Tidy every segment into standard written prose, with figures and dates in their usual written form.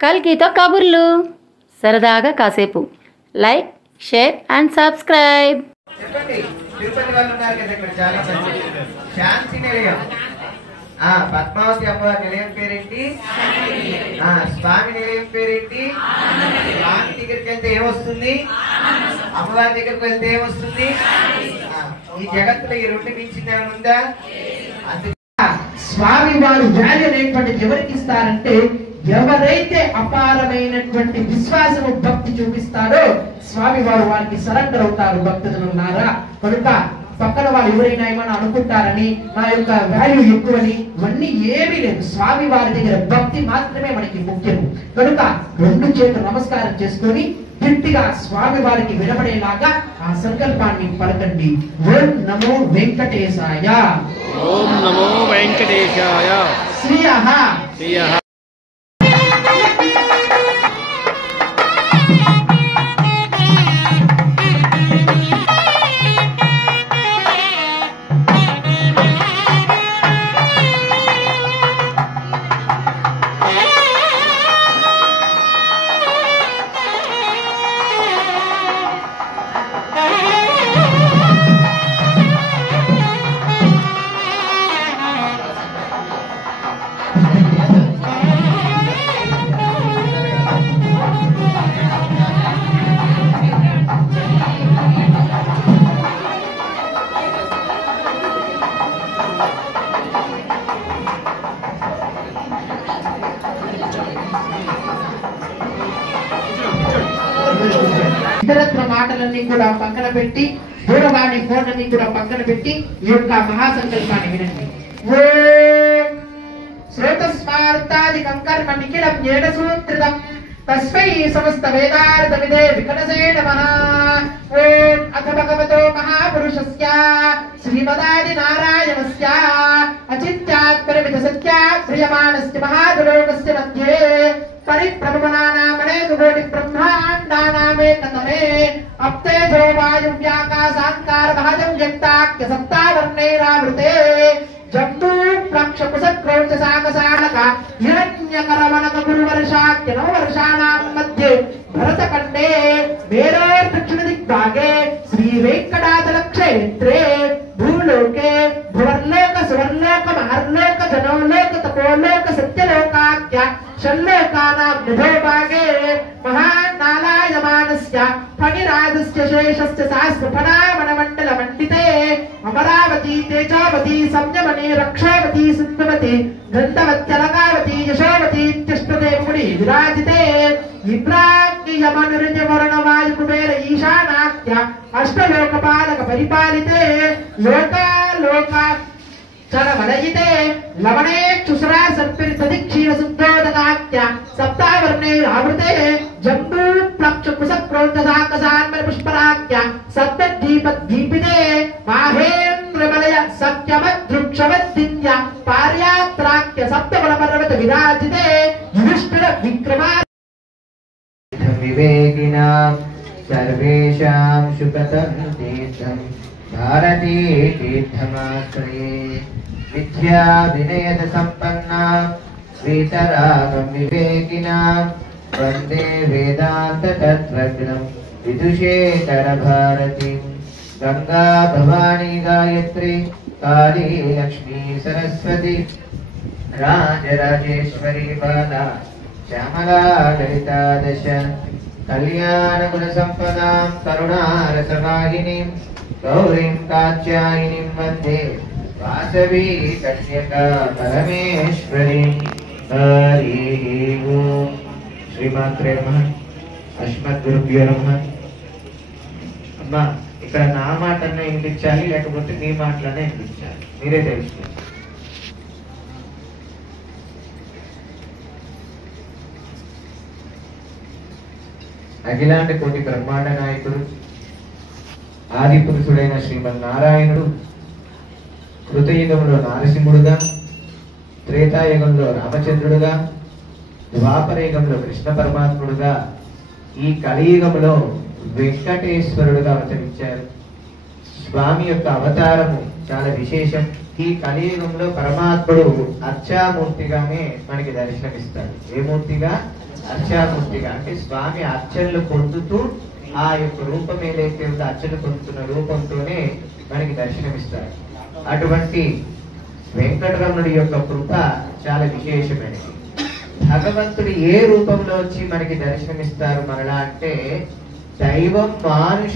కల్కితో కబుర్లు సరదాగా కాసేపు. Like, share and subscribe. చెప్పండి. తిరుపతి వాళ్ళు ఉన్నారు కదా ఇక్కడ చాలా మంది. శాంతి నిలయం. పద్మావతి అమ్మవారి నిలయం పేరేంటి? స్వామి నిలయం పేరేంటి? స్వామి దగ్గరికి వెళ్తే ఏమొస్తుంది? అమ్మవారి దగ్గరికి వెళ్తే ఏమొస్తుంది? ఈ జగత్తులో ఈ రెండు మించింది ఏమైనా ఉందా? అందుకే స్వామి వారు వాల్యూ అనేటువంటిది ఎవరికి ఇస్తారంటే, ఎవరైతే అపారమైనటువంటి విశ్వాసము భక్తి చూపిస్తారో స్వామి వారు వారికి సరెండర్ అవుతారు. భక్తులున్నారా కనుక పక్కన వాళ్ళు ఎవరైనా ఏమైనా అనుకుంటారని, నా యొక్క వాల్యూ ఎక్కువని, ఇవన్నీ ఏమీ లేదు. స్వామి వారి దగ్గర భక్తి మాత్రమే మనకి ముఖ్యం. కనుక రెండు చేతులు నమస్కారం చేసుకొని గట్టిగా స్వామి వారికి వినబడేలాగా ఆ సంకల్పాన్ని పలకండి. ఓం నమో వెంకటేశాయ. ఓం నమో వెంకటేశాయ. శ్రీయః శ్రీయః. ఇతరత్ర మాటలన్నీ కూడా పక్కన పెట్టి, దూరవాణి ఫోన్ అన్ని కూడా పక్కన పెట్టి ఈ యొక్క మహాసంకల్పాన్ని వినండి. ఓం శ్రోతస్మార్థాదికం కర్మ నిఖిలం యేన సూత్రితం తస్మై సమస్త వేదార్థమిదే వికనసే నమః. ఓం అథ భగవతో మహాపురుషస్య శ్రీమదాది నారాయణస్య అచిత్యాత్పరిమిత సత్య ప్రియమానస్య మహాదులోకస్య మధ్యే పరిప్రమణానామనేక కోటి బ్రహ్మాండానామేకతమే అప్తేజో వాయువ్యాకాశాంకార మహజం వ్యక్తాఖ్య సప్తావర్ణైరావృతే జంబూ ప్లక్ష కుశక్రౌచ సాగసాళక హిరణ్యకరవణక గురువర్షాఖ్య నవవర్షాణాం మధ్యే భరతఖండే మేరోర్ దక్షిణ దిగ్భాగే శ్రీ వెంకటాచల క్షేత్రే భూలోకే భువర్లోక సువర్లోక మహర్లోక జనోలోక తపోలోక సత్యలోకాఖ్య షల్లోకానాం నిధోభాగే మహానాలాయమానస్య ఫణిరాజస్య శేషస్య సహస్రఫణామణమండల మండితే అమరావతి తేజావతి సంయమని రక్షావతి సుత్వవతి గంధవత్యలకావతి యశోవతి ఇత్యష్టదే ముడి విరాజితే ఇబ్రాహ్మణురివర్ణవాయు కుబేర ఈశానాఖ్య అష్టలోకపాలక పరిపాలితే లోకాలోక చరవలయితే లవణే చుసరా సర్పిరి సదిక్షీణ శుద్ధోదకాఖ్య సప్తావర్ణైరావృతే జంబూ ప్లక్ష కుశక్రోధసాకసాన్మర పుష్పరాఖ్య సప్తద్వీపద్వీపితే మాహేంద్రమలయ సత్యమదృక్షవద్దిన్య పార్యాత్రాఖ్య సప్తబలపర్వత విరాజితే యుధిష్ఠిర విక్రమా వివేకినాం సర్వేషాం సుఖతం తీర్థం భారతీ తీర్థమాశ్రయే విద్యా వినయద సంపన్నా శ్రీతరాగం వివేకినా వందే వేదాంత తత్వజ్ఞం విదుషేతర భారతి గంగా భవానీ గాయత్రి కాళీ లక్ష్మీ సరస్వతి రాజరాజేశ్వరి బాలా శ్యామలా లలితా దశ కళ్యాణ గుణ సంపదాం కరుణారసవాహినీం గౌరీం కాత్యాయనీం వందే వాసవీ కన్యకా పరమేశ్వరి. హరి ఓం. శ్రీమాత్రే నమః. అస్మద్గురుభ్యో నమః. అమ్మా, ఇక్కడ నా మాటనే వినిపించాలి లేకపోతే మీ మాటలనే వినిపించాలి, మీరే తెలుసుకోండి. అఖిలాండ కోటి బ్రహ్మాండ నాయకుడు ఆది పురుషుడైన శ్రీమన్నారాయణుడు కృతయుగంలో నారసింహుడుగా, త్రేతాయుగంలో రామచంద్రుడుగా, ద్వాపరయుగంలో కృష్ణ పరమాత్ముడుగా, ఈ కలియుగంలో వెంకటేశ్వరుడుగా అవతరించారు. స్వామి యొక్క అవతారము చాలా విశేషం. ఈ కలియుగంలో పరమాత్ముడు అర్చామూర్తిగానే మనకి దర్శనమిస్తాడు. ఏ మూర్తిగా? అర్చామూర్తిగా, అంటే స్వామి అర్చనలు పొందుతూ ఆ యొక్క రూపం ఏదైతే ఉందో అర్చన పొందుతున్న రూపంతోనే మనకి దర్శనమిస్తారు. అటువంటి వెంకటరమణుడి యొక్క కృప చాలా విశేషమైనది. భగవంతుడు ఏ రూపంలో వచ్చి మనకి దర్శనమిస్తారు మరలా అంటే దైవం మానుష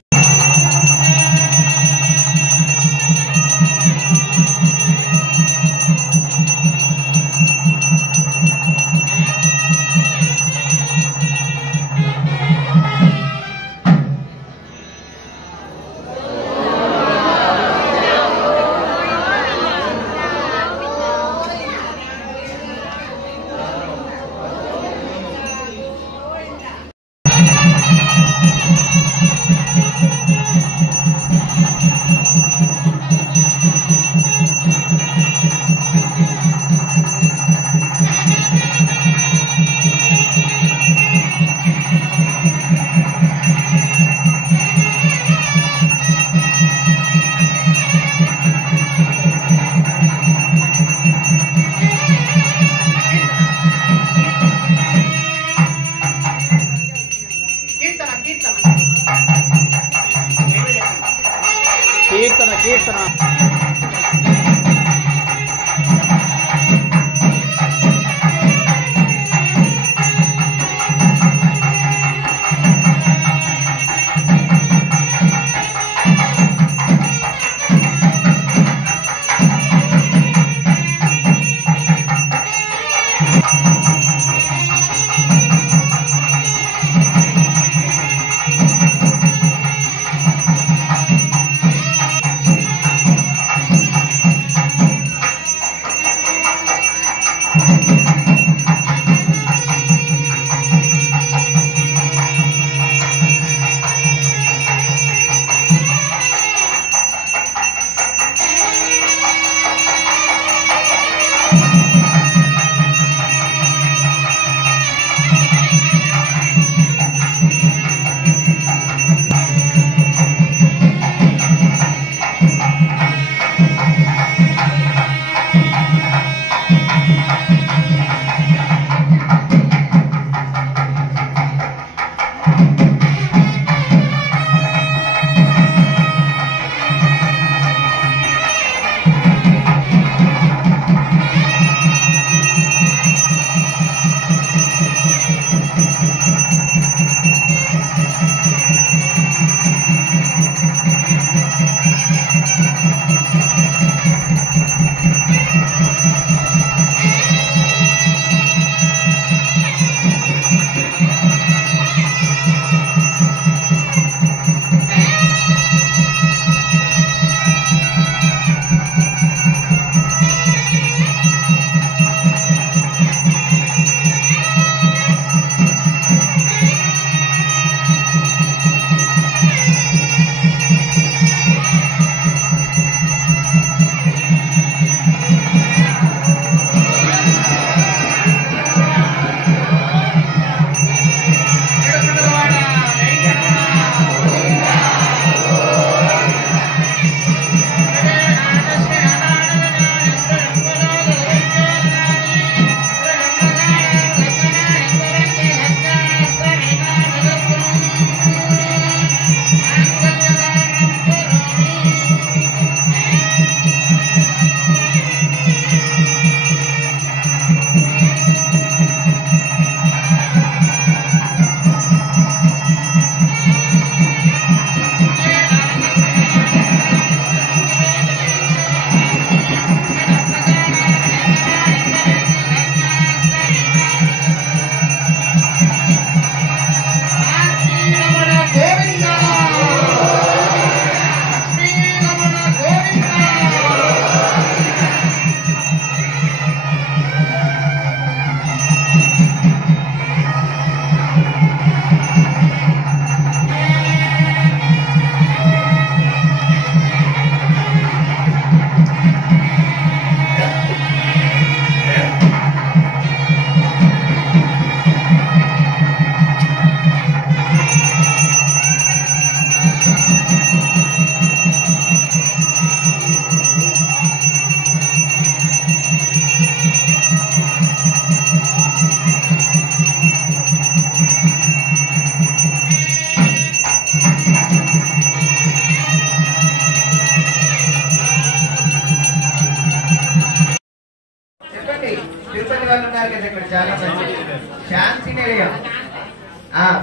శాంతి నిలయం.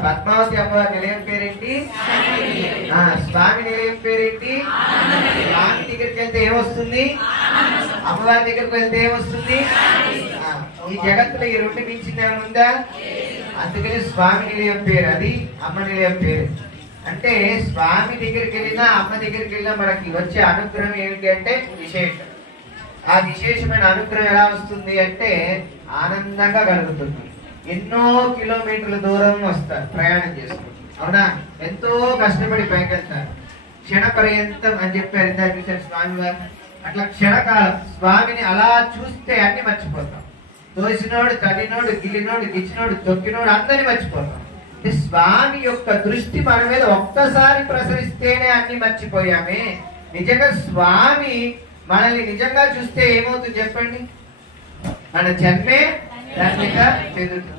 పద్మావతి అమ్మవారి నిలయం పేరేంటి? స్వామి నిలయం పేరేంటి? స్వామి దగ్గరికి వెళ్తే ఏమొస్తుంది? అమ్మవారి దగ్గరికి వెళ్తే ఏమొస్తుంది? ఈ జగత్తులో ఈ రెండు మించింది ఏమైనా ఉందా? అందుకని స్వామి నిలయం పేరు, అది అమ్మ నిలయం పేరు. అంటే స్వామి దగ్గరికి వెళ్ళినా అమ్మ దగ్గరికి వెళ్ళినా మనకి వచ్చే అనుగ్రహం ఏమిటి అంటే విశేషం. ఆ విశేషమైన అనుగ్రహం ఎలా వస్తుంది అంటే ఆనందంగా కలుగుతుంది. ఎన్నో కిలోమీటర్ల దూరం వస్తారు ప్రయాణం చేసుకుంటారు, అవునా? ఎంతో కష్టపడి పైకి వెళ్తారు. క్షణ పర్యంతం అని చెప్పారు ఇందాక చూసారు స్వామి వారు. అట్లా క్షణకాలం స్వామిని అలా చూస్తే అన్ని మర్చిపోతాం. తోసినోడు, తల్లినోడు, గిల్లినోడు, గిచ్చినోడు, తొక్కినోడు అందరినీ మర్చిపోతాం. స్వామి యొక్క దృష్టి మన మీద ఒక్కసారి ప్రసరిస్తేనే అన్ని మర్చిపోయామే. నిజంగా స్వామి మనల్ని నిజంగా చూస్తే ఏమవుతుంది చెప్పండి? మన జన్మే ధన్యత చెందుతుంది.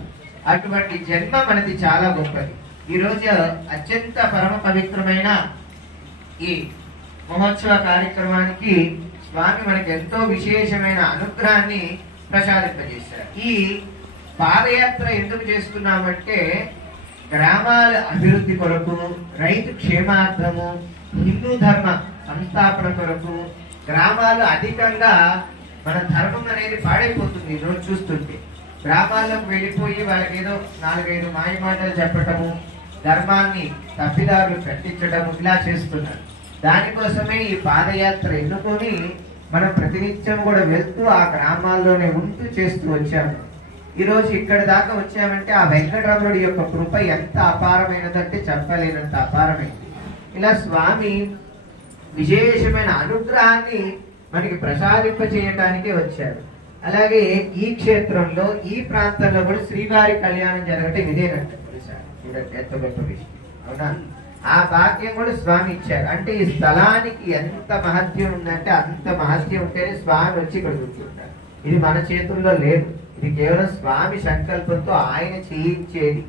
అటువంటి జన్మ మనది చాలా గొప్పది. ఈ రోజు అత్యంత పరమ పవిత్రమైన ఈ మహోత్సవ కార్యక్రమానికి స్వామి మనకి ఎంతో విశేషమైన అనుగ్రహాన్ని ప్రసాదింపజేశారు. ఈ పాదయాత్ర ఎందుకు చేస్తున్నామంటే గ్రామాల అభివృద్ధి కొరకు, రైతు క్షేమార్థము, హిందూ ధర్మ సంస్థాపన కొరకు. గ్రామాలు అధికంగా మన ధర్మం అనేది పాడైపోతుంది. ఈరోజు చూస్తుంటే గ్రామాలకు వెళ్ళిపోయి వాళ్ళకి ఏదో 4-5 మాయ మాటలు చెప్పటము, ధర్మాన్ని తప్పిదారులు కట్టించడము ఇలా చేస్తున్నారు. దానికోసమే ఈ పాదయాత్ర ఎన్నుకొని మనం ప్రతినిత్యం కూడా వెళ్తూ ఆ గ్రామాల్లోనే ఉంటూ చేస్తూ వచ్చాము. ఈ రోజు ఇక్కడ దాకా వచ్చామంటే ఆ వెంకటరమణుడి యొక్క కృప ఎంత అపారమైనదంటే చెప్పలేనంత అపారమైంది. ఇలా స్వామి విశేషమైన అనుగ్రహాన్ని మనకి ప్రసాదింప చేయటానికే వచ్చారు. అలాగే ఈ క్షేత్రంలో ఈ ప్రాంతంలో కూడా శ్రీవారి కళ్యాణం జరగటం ఇదేనంట. చూడండి ఎంత గొప్ప విషయం, అవునా? ఆ భాగ్యం కూడా స్వామి ఇచ్చారు. అంటే ఈ స్థలానికి ఎంత మహత్యం ఉందంటే అంత మహత్యం ఉంటేనే స్వామి వచ్చి ఇక్కడ కూర్చుంటారు. ఇది మన చేతుల్లో లేదు, ఇది కేవలం స్వామి సంకల్పంతో ఆయన చేయించేది.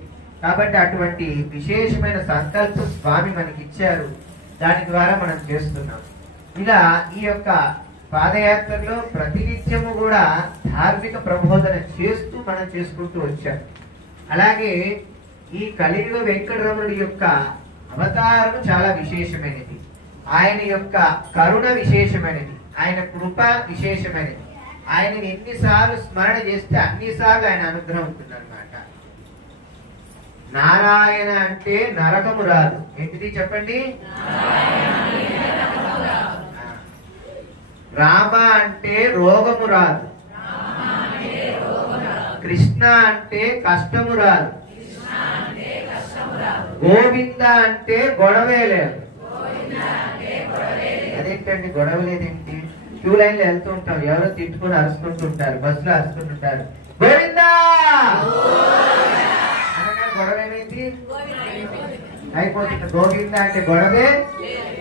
కాబట్టి అటువంటి విశేషమైన సంకల్పం స్వామి మనకి ఇచ్చారు. దాని ద్వారా మనం చేస్తున్నాం. ఇలా ఈ యొక్క పాదయాత్రలో ప్రతినిత్యము కూడా ధార్మిక ప్రబోధన చేస్తూ మనం చేసుకుంటూ వచ్చాం. అలాగే ఈ కలియుగ వెంకటరమణుడి యొక్క అవతారం చాలా విశేషమైనది. ఆయన యొక్క కరుణ విశేషమైనది, ఆయన కృప విశేషమైనది. ఆయనని ఎన్నిసార్లు స్మరణ చేస్తే అన్నిసార్లు ఆయన అనుగ్రహం ఉంటుందన్నమాట. నారాయణ అంటే నరకము రాదు. ఏంటిది చెప్పండి? రామ అంటే రోగము రాదు. కృష్ణ అంటే కష్టము రాదు. గోవింద అంటే గొడవే లేదు. అదేంటండి గొడవ లేదేంటి? క్యూ లైన్ లో వెళ్తూ ఉంటాం, ఎవరో తిట్టుకుని అరుచుకుంటుంటారు, బస్సులో అరుచుకుంటుంటారు, గోవిందా అనగానే గొడవ ఏమైంది? అయిపోతుంది. గోవింద అంటే గొడవే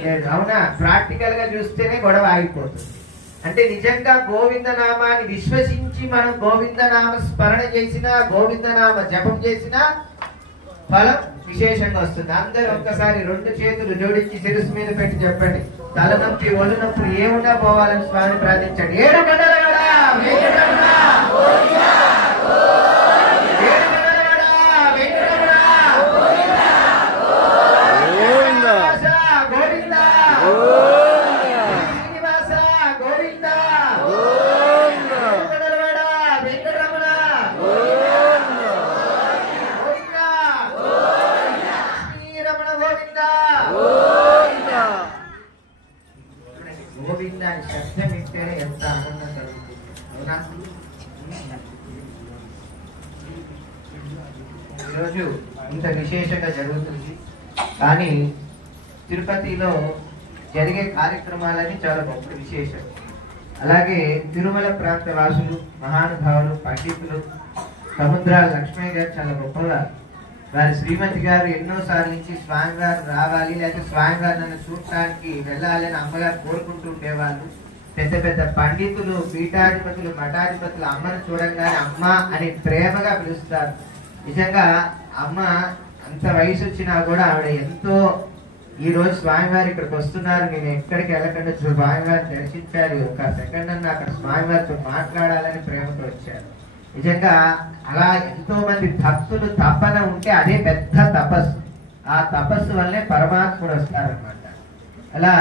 లేదు, అవునా? ప్రాక్టికల్ గా చూస్తేనే గొడవ ఆగిపోతుంది. అంటే నిజంగా గోవింద నామాన్ని విశ్వసించి మనం గోవింద నామ స్మరణ చేసినా, గోవింద నామ జపం చేసినా ఫలం విశేషంగా వస్తుంది. అందరూ ఒక్కసారి 2 చేతులు జోడించి శిరస్సు మీద పెట్టి చెప్పండి, తలనొప్పి ఒళ్ళు నొప్పి ఏమున్నా పోవాలని స్వామి ప్రార్థించండి. ఏడు గంటలవాడా వెంకటరమణ, ఏడు గంటలవాడా వెంకటరమణ, శ్రీనివాస గోవింద, శ్రీనివాస గోవింద, ఏడు గంటలవాడా వెంకటరమణ, గోవింద అని శబ్దం ఇస్తేనే ఎంత ఆనందం కలుగుతుంది, అవునా? ఈరోజు ఇంత విశేషంగా జరుగుతుంది. కానీ తిరుపతిలో జరిగే కార్యక్రమాలని చాలా గొప్ప విశేషం. అలాగే తిరుమల ప్రాంత వాసులు, మహానుభావులు, పండితులు, సముద్రాల లక్ష్మయ్య గారు చాలా గొప్పగా, వారి శ్రీమతి గారు ఎన్నోసార్లు నుంచి స్వామివారు రావాలి, లేకపోతే స్వామివారు నన్ను చూడటానికి వెళ్ళాలి అని అమ్మగారు కోరుకుంటూ ఉండేవాళ్ళు. పెద్ద పెద్ద పండితులు, పీఠాధిపతులు, మఠాధిపతులు అమ్మను చూడంగానే అమ్మ అని ప్రేమగా పిలుస్తారు. నిజంగా అమ్మ అంత వయసు వచ్చినా కూడా ఆవిడ ఎంతో, ఈ రోజు స్వామివారు ఇక్కడికి వస్తున్నారు, నేను ఎక్కడికి వెళ్ళకుండా స్వామివారు దర్శించాలి, ఒక సెకండ్ అన్న అక్కడ స్వామివారితో మాట్లాడాలని ప్రేమతో వచ్చారు. నిజంగా అలా ఎంతో మంది భక్తులు తపన ఉంటే అదే పెద్ద తపస్సు. ఆ తపస్సు వల్లే పరమాత్ముడు వస్తారనమాట. అలా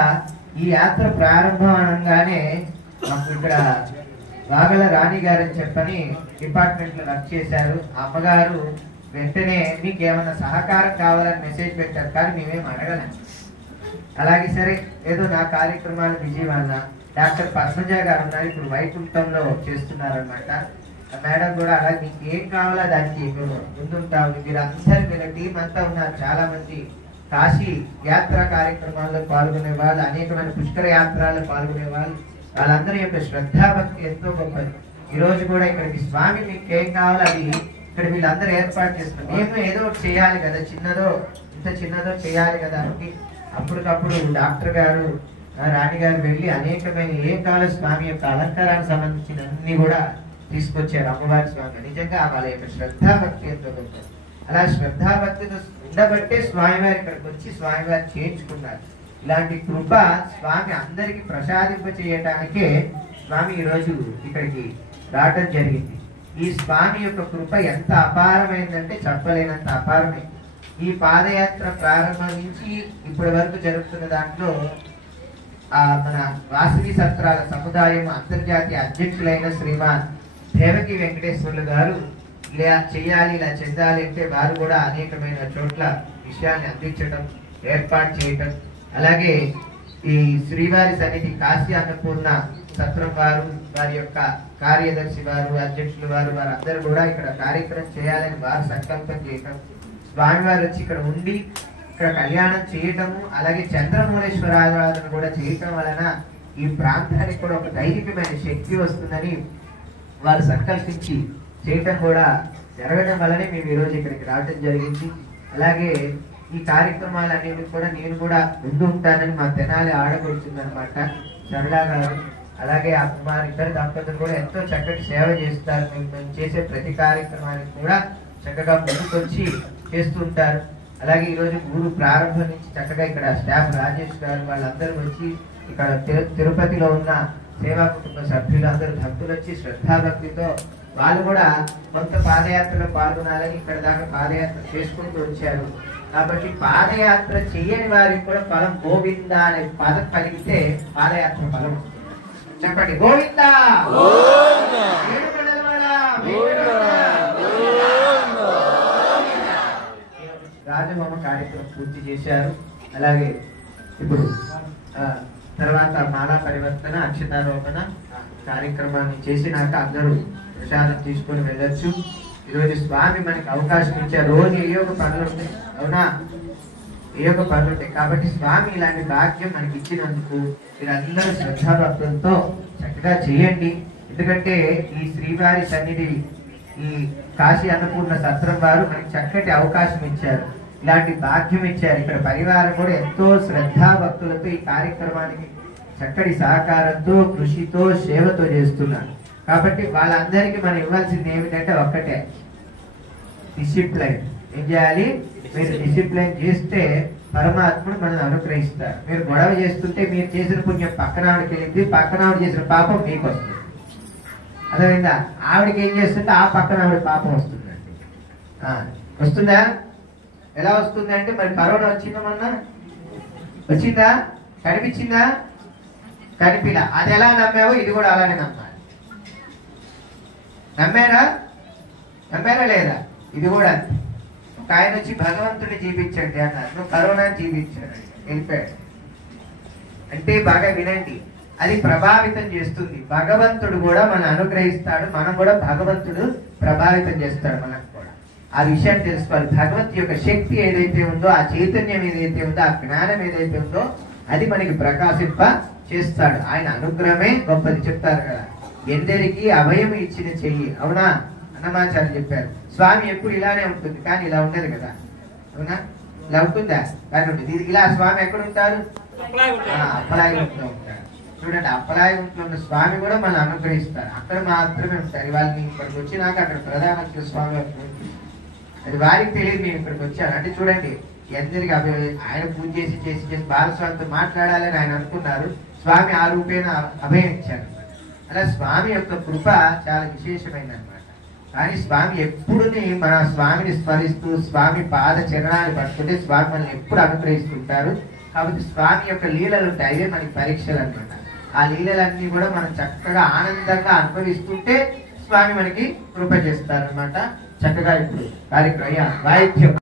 ఈ యాత్ర ప్రారంభం అనగానే మాకు ఇక్కడ వాగల రాణి గారు అని చెప్పని డిపార్ట్మెంట్ లో వర్క్ చేశారు. అమ్మగారు వెంటనే మీకు ఏమైనా సహకారం కావాలని మెసేజ్ పెట్టారు, కానీ మేమేం అడగలేం. అలాగే సరే ఏదో నా కార్యక్రమాలు బిజీ వల్ల డాక్టర్ పద్మజ గారు ఉన్నారు, ఇప్పుడు వైకుంఠంలో చేస్తున్నారనమాట. మేడం కూడా అలా మీకు ఏం కావాలో దానికి ముందుంటాము. మీరు అందరు మీరు టీం అంతా ఉన్నారు, చాలా మంది కాశీ యాత్ర కార్యక్రమాల్లో పాల్గొనే వాళ్ళు, అనేకమైన పుష్కర యాత్రల్లో పాల్గొనే వాళ్ళు, వాళ్ళందరి యొక్క శ్రద్ధాభక్తి ఎంతో గొప్పది. ఈ రోజు కూడా ఇక్కడికి స్వామి మీకు ఏం కావాలో అది ఇక్కడ వీళ్ళందరూ ఏర్పాటు చేస్తున్నారు. మేము ఏదో ఒకటి చేయాలి కదా, ఇంత చిన్నదో చేయాలి కదా అని అప్పటికప్పుడు డాక్టర్ గారు రాణి గారు వెళ్ళి అనేకమైన ఏం కావాలో స్వామి యొక్క అలంకారానికి సంబంధించిన అన్ని కూడా తీసుకొచ్చారు అమ్మవారి స్వామి. నిజంగా వాళ్ళ యొక్క శ్రద్ధాభక్తి ఎంతో గొప్పది. అలా శ్రద్ధాభక్తితో ఉండబట్టే స్వామివారి ఇక్కడికి వచ్చి స్వామివారి చేయించుకున్నారు. ఇలాంటి కృప స్వామి అందరికి ప్రసాదింప చేయటానికే స్వామి ఈరోజు ఇక్కడికి రావటం జరిగింది. ఈ స్వామి యొక్క కృప ఎంత అపారమైందంటే చెప్పలేనంత అపారమే. ఈ పాదయాత్ర ప్రారంభం నుంచి ఇప్పటి వరకు జరుగుతున్న దాంట్లో మన వాసవి సత్రాల సముదాయం అంతర్జాతీయ అధ్యక్షులైన శ్రీమాన్ దేవకి వెంకటేశ్వర్లు గారు ఇలా చెయ్యాలి, ఇలా చెందాలి అంటే వారు కూడా అనేకమైన చోట్ల విషయాన్ని అందించడం, ఏర్పాటు చేయటం, అలాగే ఈ శ్రీవారి సన్నిధి కాశీ అన్నపూర్ణ సత్రం వారు, వారి యొక్క కార్యదర్శి వారు, అధ్యక్షులు వారు, వారందరూ కూడా ఇక్కడ కార్యక్రమం చేయాలని వారు సంకల్పం చేయటం, స్వామివారు వచ్చి ఇక్కడ ఉండి ఇక్కడ కళ్యాణం చేయటము, అలాగే చంద్రమౌళేశ్వర ఆరాధన కూడా చేయటం వలన ఈ ప్రాంతానికి కూడా ఒక దైవికమైన శక్తి వస్తుందని వారు సంకల్పించి చేయటం కూడా జరగడం వల్లనే మేము ఈరోజు ఇక్కడికి రావడం జరిగింది. అలాగే ఈ కార్యక్రమాలన్నిటి కూడా నేను కూడా ముందు ఉంటానని మా తెనాలి ఆడపడుతుంది అనమాట సరళా గారు, అలాగే ఆ కుమార్ ఇద్దరు దంపతులు కూడా ఎంతో చక్కటి సేవ చేస్తారు. మేము చేసే ప్రతి కార్యక్రమానికి కూడా చక్కగా ముందుకొచ్చి చేస్తుంటారు. అలాగే ఈరోజు గురు ప్రారంభం నుంచి చక్కగా ఇక్కడ స్టాఫ్ రాజేష్ గారు వాళ్ళందరూ వచ్చి ఇక్కడ తిరుపతిలో ఉన్న సేవా కుటుంబ సభ్యులు అందరూ భక్తులు వచ్చి శ్రద్ధాభక్తితో వాళ్ళు కూడా కొంత పాదయాత్రలో పాల్గొనాలని ఇక్కడ దాకా పాదయాత్ర చేసుకుంటూ వచ్చారు. కాబట్టి పాదయాత్ర చేయని వారికి కూడా ఫలం గోవింద అనే పదం కలిగితే పాదయాత్ర ఫలం. చెప్పండి గోవింద. రాజహోమ కార్యక్రమం పూర్తి చేశారు. అలాగే ఇప్పుడు తర్వాత మాలా పరివర్తన, అక్షతారోపణ కార్యక్రమాన్ని చేసినాక అందరూ ప్రసాదం తీసుకొని వెళ్ళొచ్చు. ఈరోజు స్వామి మనకి అవకాశం ఇచ్చారు. రోజు ఏ ఒక పనులు ఉంటాయి, అవునా? ఏ ఒక పనులు ఉంటాయి. కాబట్టి స్వామి ఇలాంటి భాగ్యం మనకి ఇచ్చినందుకు మీరందరూ శ్రద్ధాభక్తులతో చక్కగా చేయండి. ఎందుకంటే ఈ శ్రీవారి సన్నిధి ఈ కాశీ అన్నపూర్ణ సత్రం వారు మనకి చక్కటి అవకాశం ఇచ్చారు, ఇలాంటి భాగ్యం ఇచ్చారు. ఇక్కడ పరివారం కూడా ఎంతో శ్రద్ధాభక్తులతో ఈ కార్యక్రమానికి చక్కటి సహకారంతో, కృషితో, సేవతో చేస్తున్నారు. కాబట్టి వాళ్ళందరికీ మనం ఇవ్వాల్సింది ఏమిటంటే ఒక్కటే, డిసిప్లైన్. ఏం చేయాలి? మీరు డిసిప్లైన్ చేస్తే పరమాత్ముడు మనం అనుగ్రహిస్తారు. మీరు గొడవ చేస్తుంటే మీరు చేసిన పుణ్యం పక్కనావిడికి వెళ్ళింది, పక్కనావిడ చేసిన పాపం మీకు వస్తుంది. అర్థమైందా? ఆవిడకి ఏం చేస్తుంటే ఆ పక్కన ఆవిడ పాపం వస్తుందండి. వస్తుందా? ఎలా వస్తుంది అంటే మరి కరోనా వచ్చిందా, మొన్న వచ్చిందా? కనిపించిందా? కనిపిలా. అది ఎలా నమ్మావో ఇది కూడా అలానే నమ్మాలి. నమ్మారా లేదా? ఇది కూడా అంతే. ఒక ఆయన వచ్చి భగవంతుడిని జీవించండి అన్నారు, నువ్వు కరోనాని జీవించాడు, వెళ్ళిపోయాడు. అంటే బాగా వినండి, అది ప్రభావితం చేస్తుంది. భగవంతుడు కూడా మనం అనుగ్రహిస్తాడు, మనం కూడా భగవంతుడు ప్రభావితం చేస్తాడు మనకు కూడా. ఆ విషయాన్ని తెలుసుకోవాలి. భగవంతు యొక్క శక్తి ఏదైతే ఉందో, ఆ చైతన్యం ఏదైతే ఉందో, ఆ జ్ఞానం ఏదైతే ఉందో అది మనకి ప్రకాశింప చేస్తాడు. ఆయన అనుగ్రహమే గొప్పది. చెప్తారు కదా, ఎందరికి అభయం ఇచ్చిన చెయ్యి, అవునా? అన్నమాచార్య చెప్పారు. స్వామి ఎప్పుడు ఇలానే ఉంటుంది, కానీ ఇలా ఉండదు కదా, అవునా? ఇలా ఉంటుందా? కానీ ఉంటుంది. ఇలా స్వామి ఎక్కడ ఉంటారు? అప్పలాగుంట్లో ఉంటారు. చూడండి, అప్పలాగుంట్లో ఉన్న స్వామి కూడా మనం అనుగ్రహిస్తారు. అక్కడ మాత్రమే ఉంటారు. ఇవాళ నేను ఇక్కడికి వచ్చినాక అక్కడ ప్రధాన స్వామి అది వారికి తెలియదు మేము ఇక్కడికి వచ్చాను అంటే. చూడండి, ఎందరికి ఆయన పూజ చేసి బాలస్వామితో మాట్లాడాలని ఆయన అనుకున్నారు. స్వామి ఆ రూపేణ అభయం ఇచ్చారు. అలా స్వామి యొక్క కృప చాలా విశేషమైంది అనమాట. కానీ స్వామి ఎప్పుడుని మన స్వామిని స్మరిస్తూ స్వామి పాద చరణాలు పట్టుకుంటే స్వామి మనల్ని ఎప్పుడు అనుగ్రహిస్తుంటారు. కాబట్టి స్వామి యొక్క లీలలు ఉంటాయి, అవే మనకి పరీక్షలు అనమాట. ఆ లీలలన్నీ కూడా మనం చక్కగా ఆనందంగా అనుభవిస్తుంటే స్వామి మనకి కృప చేస్తారనమాట. చక్కగా ఇప్పుడు కార్యక్రమ వాయిద్యం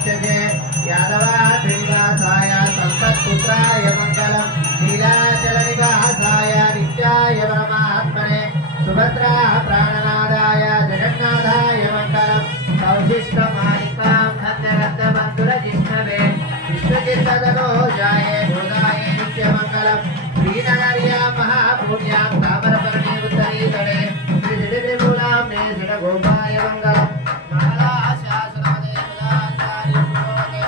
वक्षसे यादवा श्रीनिवासाय संपत्पुत्राय मंगलम नीलाचलनिवासाय नित्याय परमात्मने सुभद्रा प्राणनादाय जगन्नाथाय मंगलम सौशिष्टमालिकां धन्यरत्नबन्धुरजिष्णवे विश्वचित्तदनोजाय भूताय नित्यमङ्गलम् श्रीनगर्या महापूज्यां ताम्रपर्णे उत्तरीतटे श्रीजटित्रिमूलां मे जडगोपाय मङ्गलम् महालाशासनदेवदाचार्यपूर्वके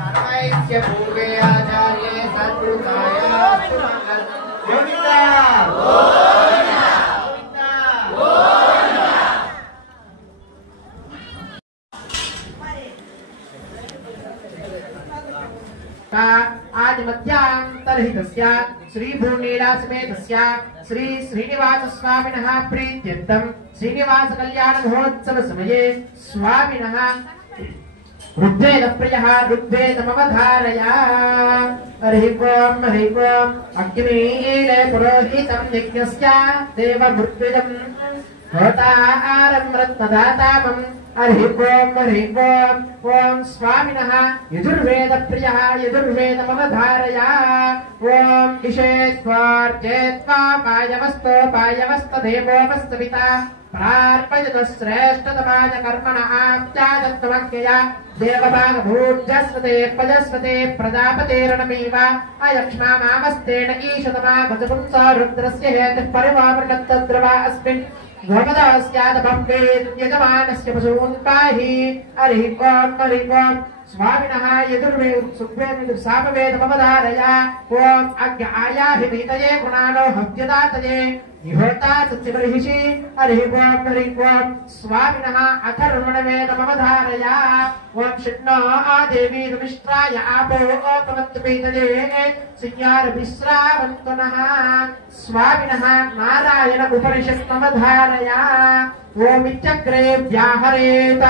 सर्वैश्च पूर्वे आचार्ये सद्गुरुकाय अस्तु मङ्गलम् गोविन्दा आदि मध्यांतरहितस्य श्री भूनीला समेतस्य श्री श्रीनिवास स्वामिनः प्रीत्यर्थं श्रीनिवास कल्याण महोत्सव समये स्वामिनः ऋग्वेद प्रियः ऋग्वेदमवधारया हरिः ओम् अग्निमीले पुरोहितं यज्ञस्य देवभृत्विदं होतारं रत्नदातामं हरिः ओम् स्वामिनः यजुर्वेद प्रियः यजुर्वेदमवधारया ओम् इषेत्वार्जेत्वा पायवस्तदेवोपस्तपिता प्रार्पयतु श्रेष्ठतमाय कर्मण आप्यादत्तमज्ञया देवभागभूर्जस्वते पजस्वते प्रजापतेरणमेव अयक्ष्मामामस्तेन ईशतमा गजपुंसा रुद्रस्य हेतुः परिवामृणत्तद्रवा अस्मिन् गोमदास्यादभवेत् यजमानस्य पशून् पाहि हरिः ओम् स्वामिनः यजुर्वेद सामवेदमवधारया ओम् अज्ञ आयाभिमीतये गुणानो हव्यदातये निहोता सत्यबर्हिषि हरिः ओम् स्वामिनः अथर्वणवेदमवधारया ओम् षण्णो आदेवी रुमिष्ट्राय आपो ओपवन्तु पीतये सिंहारभिश्रावन्तु नः स्वामिनः नारायण उपनिषत्मवधारया ओमित्यग्रे व्याहरेत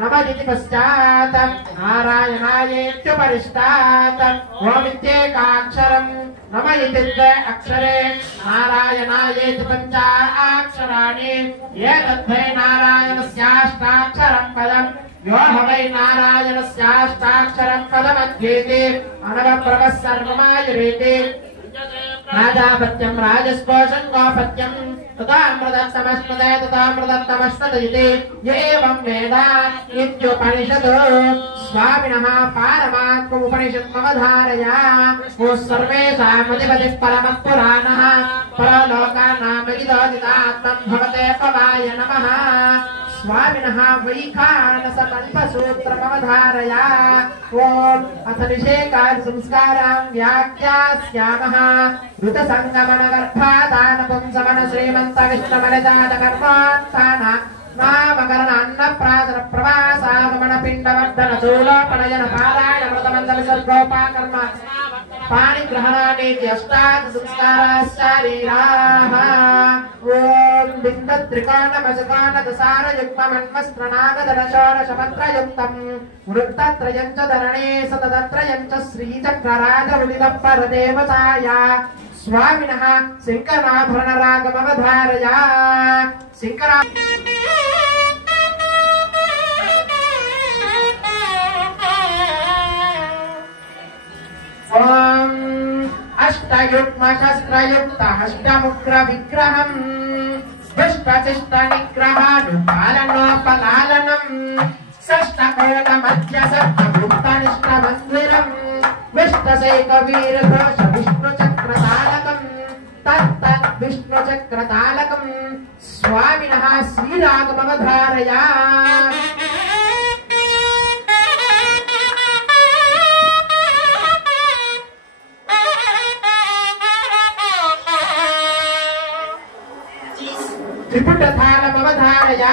नमदिति पश्चात् नारायणायेत्युपरिष्टात् ओमित्येकाक्षरम् नम इति द्वे अक्षरे नारायणायेति पञ्चाक्षराणि एतद्वै नारायणस्याष्टाक्षरं पदम् यो ह वै नारायणस्याष्टाक्षरं पदमध्येते अनवप्रभः सर्वमायुरेते राजापत्यं राजस्पोषं गोपत्यं तथामृतमस्तमस्तदे तथामृतमस्तदयिते य एवं वेद इत्युपनिषत् स्वामिनः पारमात्मोपनिषत्मवधारया वो सर्वेषामधिपतिः परमः पुराणः परलोकानामिदोदितात्मं भवते पवाय नमः स्वामिनः वैखानसकल्पसूत्रमवधारया ओम् अथ निषेकान् संस्कारां व्याख्यास्यामः ऋतसङ्गमनगर्भादानपुंसमन श्रीमन्तविष्णुमनिदानकर्मार्थान नामकरणान्नप्राशन प्रवासागमन पिण्डवर्धन शूलोपनयन पारायण व्रतमन्त्रविसर्गोपाकर्म पाणिग्रहणानीति अष्टादश संस्काराः शारीराः ओम् बिन्दत्रिकोणमशकोणदसारयुग्ममन्वस्त्रनागदनषोडशपत्रयुक्तम् वृत्तत्रयं च धरणे सततत्रयं च श्रीचक्रराजवृदितः परदेवताया स्वामिनः शङ्कराभरणरागमवधारया शङ्करा ओम् अष्टयुग्मशस्त्रयुक्त अष्टमुग्रविग्रहम् विष्टशिष्टनिग्रहानुपालनोपलालनम् षष्टकोणमध्यसप्तभुक्तनिष्ठमन्दिरम् विष्टसैकवीरघोष विष्णुचक्रतालकम् तत्तद्विष्णुचक्रतालकम् स्वामिनः श्रीरागमवधारया त्रिपुटथालमवधारया